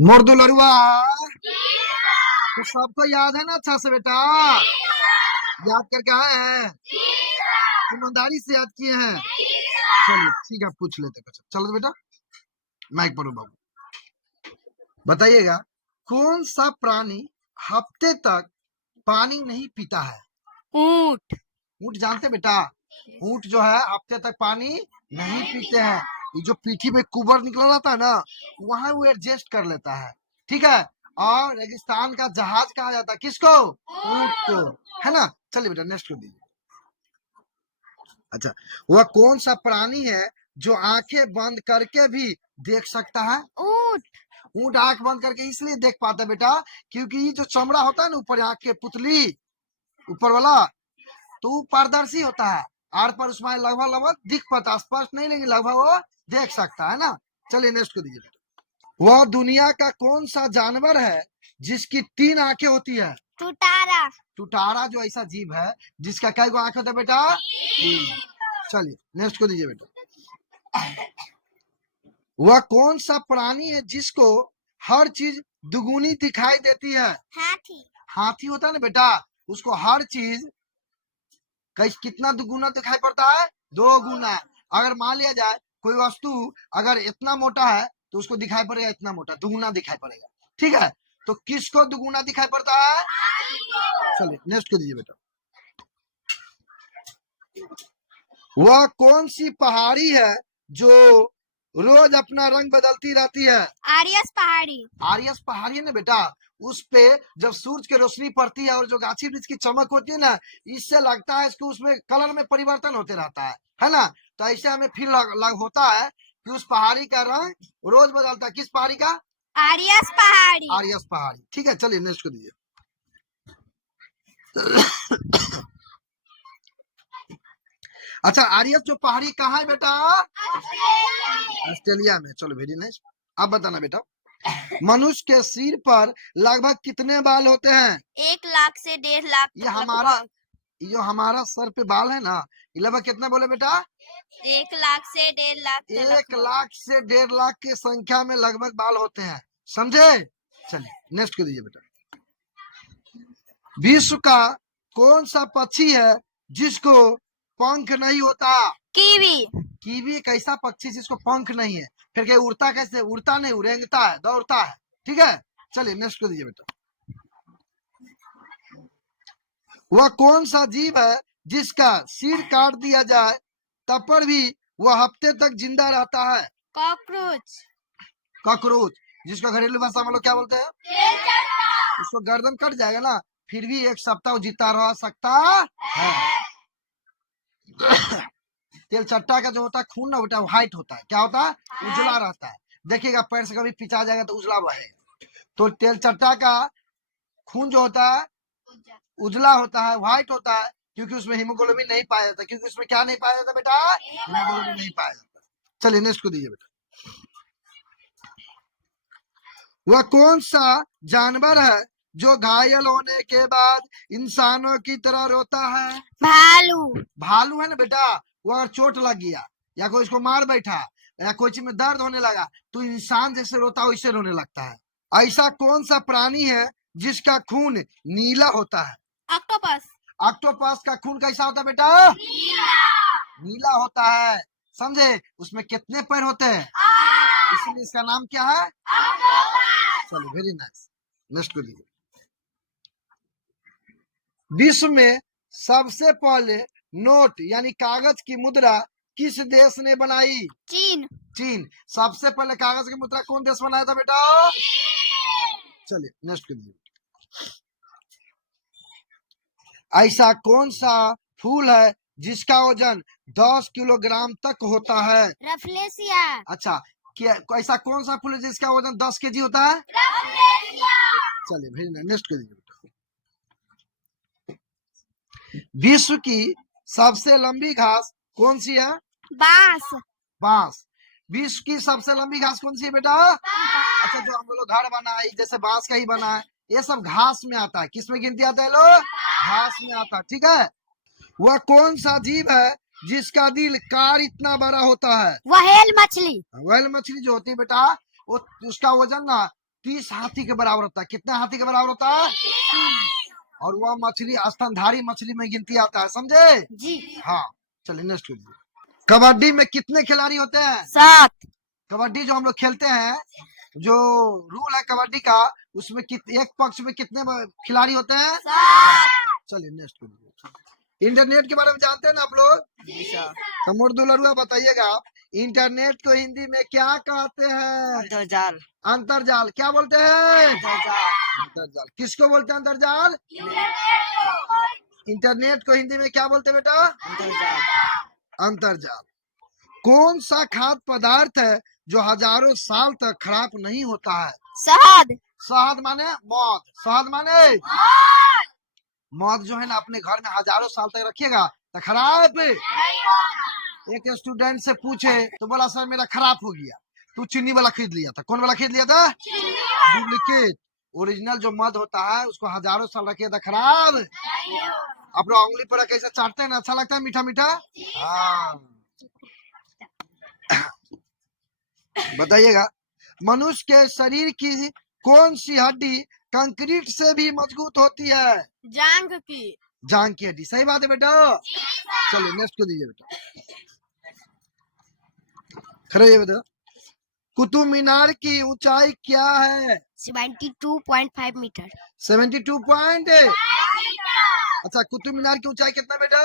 मुर्दू लड़ुआ तो सबको याद है ना अच्छा से बेटा। याद करके आए हैं, ईमानदारी से याद किए हैं। चलिए ठीक है, पूछ लेते कुछ। चलो बेटा, माइक पर बाबू बताइएगा, कौन सा प्राणी हफ्ते तक पानी नहीं पीता है? ऊंट। ऊंट जानते बेटा? ऊंट जो है हफ्ते तक पानी नहीं पीते हैं। ये जो पीठी में कुबर निकला रहता है ना, वहां वो एडजस्ट कर लेता है, ठीक है। और रेगिस्तान का जहाज कहा जाता है किसको? ऊंट को, है ना। चलिए बेटा नेक्स्ट कर दीजिए। अच्छा, वह कौन सा प्राणी है जो आंखें बंद करके भी देख सकता है? ऊंट। ऊंट आंख बंद करके इसलिए देख पाता है बेटा, क्योंकि ये जो चमड़ा होता है ना ऊपर, आंख के पुतली ऊपर वाला, तो पारदर्शी होता है। आर पर उसमें लगभग लगभग दिख पाता, स्पष्ट नहीं लेकिन लगभग वो देख सकता है ना। चलिए नेक्स्ट को दीजिए बेटा। वह दुनिया का कौन सा जानवर है जिसकी 3 आंखें होती है? टुटारा। टुटारा जो ऐसा जीव है जिसका कई गो आंख होता है बेटा? 3। चलिए नेक्स्ट को दीजिए बेटा। वह कौन सा प्राणी है जिसको हर चीज दुगुनी दिखाई देती है? हाथी। हाथी होता है ना बेटा, उसको हर चीज कितना दुगुना दिखाई पड़ता है? 2 गुना। अगर मान लिया जाए कोई वस्तु अगर इतना मोटा है तो उसको दिखाई पड़ेगा इतना मोटा, दुगुना दिखाई पड़ेगा, ठीक है। तो किसको दुगुना दिखाई पड़ता है? चलिए नेक्स्ट को दीजिए बेटा। वह कौन सी पहाड़ी है जो रोज अपना रंग बदलती रहती है? आरियस पहाड़ी। आरियस पहाड़ी है ना बेटा, उस पे जब सूरज की रोशनी पड़ती है और जो गाछी वृक्ष की चमक होती है ना, इससे लगता है इसको उसमें कलर में परिवर्तन होते रहता है ना। तो ऐसे हमें फील लग होता है कि उस पहाड़ी का रंग रोज बदलता है। किस पहाड़ी का? आरियस पहाड़ी। आरियस पहाड़ी, ठीक है। चलिए नेक्स्ट को दीजिए। अच्छा, आरियस जो पहाड़ी कहाँ है बेटा? ऑस्ट्रेलिया में। चलो वेरी नाइस। आप बताना बेटा, मनुष्य के सिर पर लगभग कितने बाल होते हैं? 1 लाख से 1.5 लाख ये हमारा, ये जो हमारा सर पे बाल है ना, ये लगभग कितना बोले बेटा? 1 लाख से 1.5 लाख 1 लाख से 1.5 लाख की संख्या में लगभग बाल होते हैं, समझे। चलिए नेक्स्ट को दीजिए बेटा। विश्व का कौन सा पक्षी है जिसको पंख नहीं होता? कीवी। कीवी एक ऐसा पक्षी जिसको पंख नहीं है, फिर क्या उड़ता कैसे? उड़ता नहीं, रेंगता है, दौड़ता है, ठीक है। चलिए नेक्स्ट को दीजिए बेटा। वह कौन सा जीव है जिसका सिर काट दिया जाए तब पर भी वह हफ्ते तक जिंदा रहता है? कॉकरोच। कॉकरोच, जिसको घरेलू भाषा में लोग क्या बोलते हैं? उसको गर्दन कट जाएगा ना, फिर भी 1 सप्ताह जीता रह सकता है। तेल चट्टा का जो होता है खून ना बेटा, व्हाइट होता है। क्या होता है? उजला रहता है। देखिएगा पैर से कभी पिचा जाएगा तो उजला बहेगा। तो तेल चट्टा का खून जो होता है उजला होता है, व्हाइट होता है, क्योंकि उसमें हीमोग्लोबिन नहीं पाया जाता। क्योंकि उसमें क्या नहीं पाया जाता बेटा? हीमोग्लोबिन नहीं पाया जाता। चलिए नेक्स्ट को दीजिए बेटा। वह कौन सा जानवर है जो घायल होने के बाद इंसानों की तरह रोता है? भालू। भालू है ना बेटा, वो अगर चोट लग गया या कोई इसको मार बैठा या कोई चीज में दर्द होने लगा तो इंसान जैसे रोता है वैसे रोने लगता है। ऐसा कौन सा प्राणी है जिसका खून नीला होता है? ऑक्टोपस। ऑक्टोपस का खून कैसा होता है बेटा? नीला होता है, समझे। उसमें कितने पैर होते हैं? इसलिए इसका नाम क्या है? चलो वेरी नाइस। नेक्स्ट को दीजिए। विश्व में सबसे पहले नोट यानी कागज की मुद्रा किस देश ने बनाई? चीन। चीन। सबसे पहले कागज की मुद्रा कौन देश बनाया था बेटा? चलिए नेक्स्ट कर दीजिए। ऐसा कौन सा फूल है जिसका वजन 10 किलोग्राम तक होता है? रफलेसिया। अच्छा, क्या ऐसा कौन सा फूल है जिसका वजन 10 केजी होता है? चलिए भेज नेक्स्ट कर दीजिए। विश्व की सबसे लंबी घास कौन सी है? बांस। बांस। विश्व की सबसे लंबी घास कौन सी है बेटा? अच्छा, जो हम लोग घर बना है जैसे बांस का ही बना है, ये सब घास में आता है। किस में गिनती आता है लोग? घास में आता है, ठीक है। वह कौन सा जीव है जिसका दिल कार इतना बड़ा होता है? व्हेल मछली। व्हेल मछली जो होती है बेटा, वो उसका वजन ना 30 हाथी के बराबर होता है। कितने हाथी के बराबर होता है? और वह मछली स्तनधारी मछली में गिनती आता है, समझे? जी। हाँ, चलिए नेक्स्ट कीजिए। कबड्डी में कितने खिलाड़ी होते हैं? 7। कबड्डी जो हम लोग खेलते हैं, जो रूल है कबड्डी का, उसमें एक पक्ष में कितने खिलाड़ी होते हैं? 7। चलिए नेक्स्ट कीजिए। इंटरनेट के बारे में जानते हैं ना आप लोग? जी सर। तो मुर्दुलरुआ बताइएगा, इंटरनेट को हिंदी में क्या कहते हैं? अंतर्जाल। अंतरजाल। क्या बोलते हैं? अंतर्जाल। अंतरजाल। किसको बोलते हैं अंतरजाल? इंटरनेट को हिंदी में क्या बोलते हैं बेटा? अंतर्जाल। अंतरजाल। कौन सा खाद्य पदार्थ है जो हजारों साल तक खराब नहीं होता है? शहद। शहद माने मौत। शहद माने मौत जो है ना, अपने घर में हजारों साल तक रखिएगा तो खराब। एक स्टूडेंट से पूछे तो बोला सर मेरा खराब हो गया। तू चीनी वाला खरीद लिया था। कौन वाला खरीद लिया था? डुप्लीकेट। ओरिजिनल जो मध होता है उसको हजारों साल रखिए तो खराब। आप लोग उंगली पर कैसे चाटते हैं ना, अच्छा लगता है मीठा मीठा। हाँ, बताइएगा, मनुष्य के शरीर की कौन सी हड्डी कंक्रीट से भी मजबूत होती है? जांघ की। जांघ की हड्डी। सही बात है बेटा। चलिए नेक्स्ट को दीजिए बेटा। खड़े बेटा। कुतुब मीनार की ऊंचाई क्या है? 72.5 मीटर। 72 पॉइंट। अच्छा, कुतुब मीनार की ऊंचाई कितना बेटा?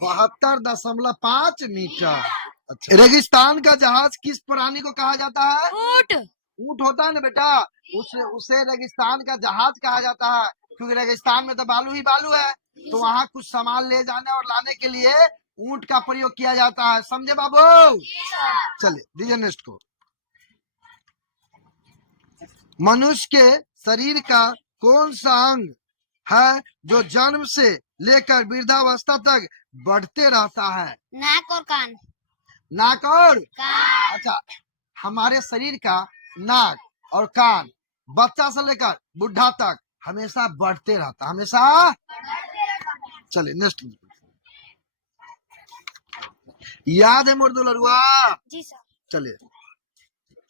72.5 मीटर। अच्छा, रेगिस्तान का जहाज किस प्राणी को कहा जाता है? ऊंट। ऊंट होता है ना बेटा, उसे रेगिस्तान का जहाज कहा जाता है, क्योंकि रेगिस्तान में तो बालू ही बालू है, तो वहाँ कुछ सामान ले जाने और लाने के लिए ऊंट का प्रयोग किया जाता है। समझे बाबू? चलिए दीजिए नेक्स्ट को। मनुष्य के शरीर का कौन सा अंग है जो जन्म से लेकर वृद्धावस्था तक बढ़ते रहता है? नाक और कान। नाक और कान। अच्छा, हमारे शरीर का नाक और कान बच्चा से लेकर बुढ़ा तक हमेशा बढ़ते रहता, हमेशा। चलिए नेक्स्ट। याद है मुर्दुलरुआ? जी सर। चलिए,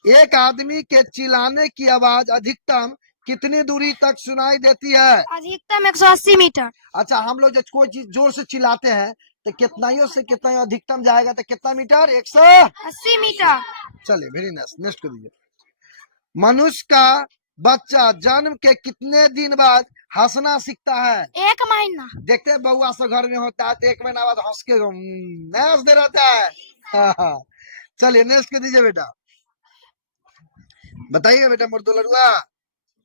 एक आदमी के चिल्लाने की आवाज अधिकतम कितनी दूरी तक सुनाई देती है? अधिकतम 180 मीटर। अच्छा, हम लोग जब कोई चीज जोर से चिल्लाते हैं तो कितनाइयों से कितना अधिकतम जाएगा, तो कितना मीटर? 180 मीटर। चलिए वेरी नाइस, नेक्स्ट कर दीजिए। मनुष्य का बच्चा जन्म के कितने दिन बाद हंसना सीखता है? 1 महीना। देखते हैं बउआ सब घर में होता है तो 1 महीना बाद हंस के हंस दे रहता है। चलिए नेक्स्ट कर दीजिए बेटा। बताइए बेटा मुर्दुलरुआ।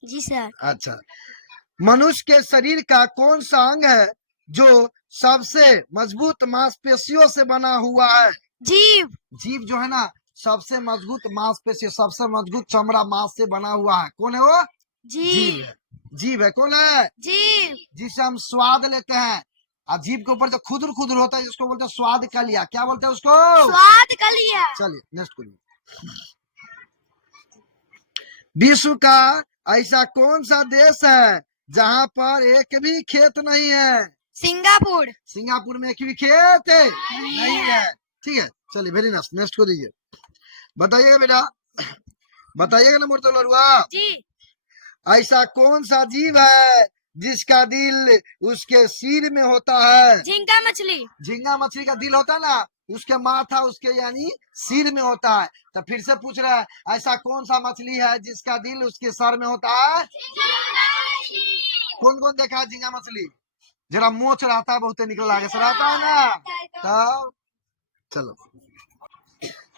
जी सर। अच्छा, मनुष्य के शरीर का कौन सा अंग है जो सबसे मजबूत मांसपेशियों से बना हुआ है? जीभ। जीभ जो है ना, सबसे मजबूत मांसपेशी, सबसे मजबूत चमड़ा मांस से बना हुआ है। कौन है वो? जीभ है। जीभ है। कौन है? जीभ। जिससे हम स्वाद लेते हैं, और जीभ के ऊपर जो खुदर खुदर होता है जिसको बोलते हैं स्वाद कलिया। क्या बोलते हैं उसको? स्वाद कलिया। चलिए नेक्स्ट करिए। विश्व का ऐसा कौन सा देश है जहाँ पर एक भी खेत नहीं है? सिंगापुर। सिंगापुर में एक भी खेत नहीं है। ठीक है, चलिए वेरी नाइस, नेक्स्ट को दीजिए। बताइएगा बेटा, बताइएगा ना मुर्तुलरुआ। जी। ऐसा कौन सा जीव है जिसका दिल उसके सिर में होता है? झींगा मछली। झींगा मछली का दिल होता है ना, उसके माथा उसके यानी सिर में होता है। तो फिर से पूछ रहा है, ऐसा कौन सा मछली है जिसका दिल उसके सर में होता है? कौन कौन देखा है झींगा मछली? जरा मोच रहता है, बहुत निकल आगे से रहता है ना। तब चलो,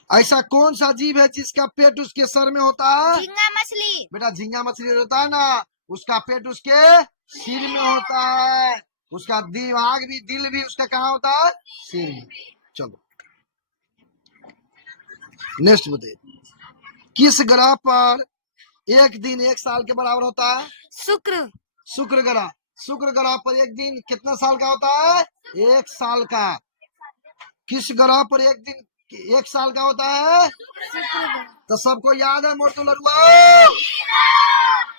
ऐसा कौन सा जीव है जिसका पेट उसके सर में होता है? झींगा मछली। बेटा झींगा मछली होता है ना, उसका पेट उसके सिर में होता है, उसका दिमाग भी, दिल भी उसका कहाँ होता है? सिर में। चलो नेक्स्ट बताइए। किस ग्रह पर एक दिन 1 साल के बराबर होता है? शुक्र। शुक्र ग्रह। शुक्र ग्रह पर एक दिन कितने साल का होता है? 1 साल का। किस ग्रह पर एक दिन 1 साल का होता है? तो सबको याद है मुर्तुलरुआ?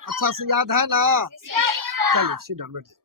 अच्छा से याद है ना? चलिए सीधा बैठिए।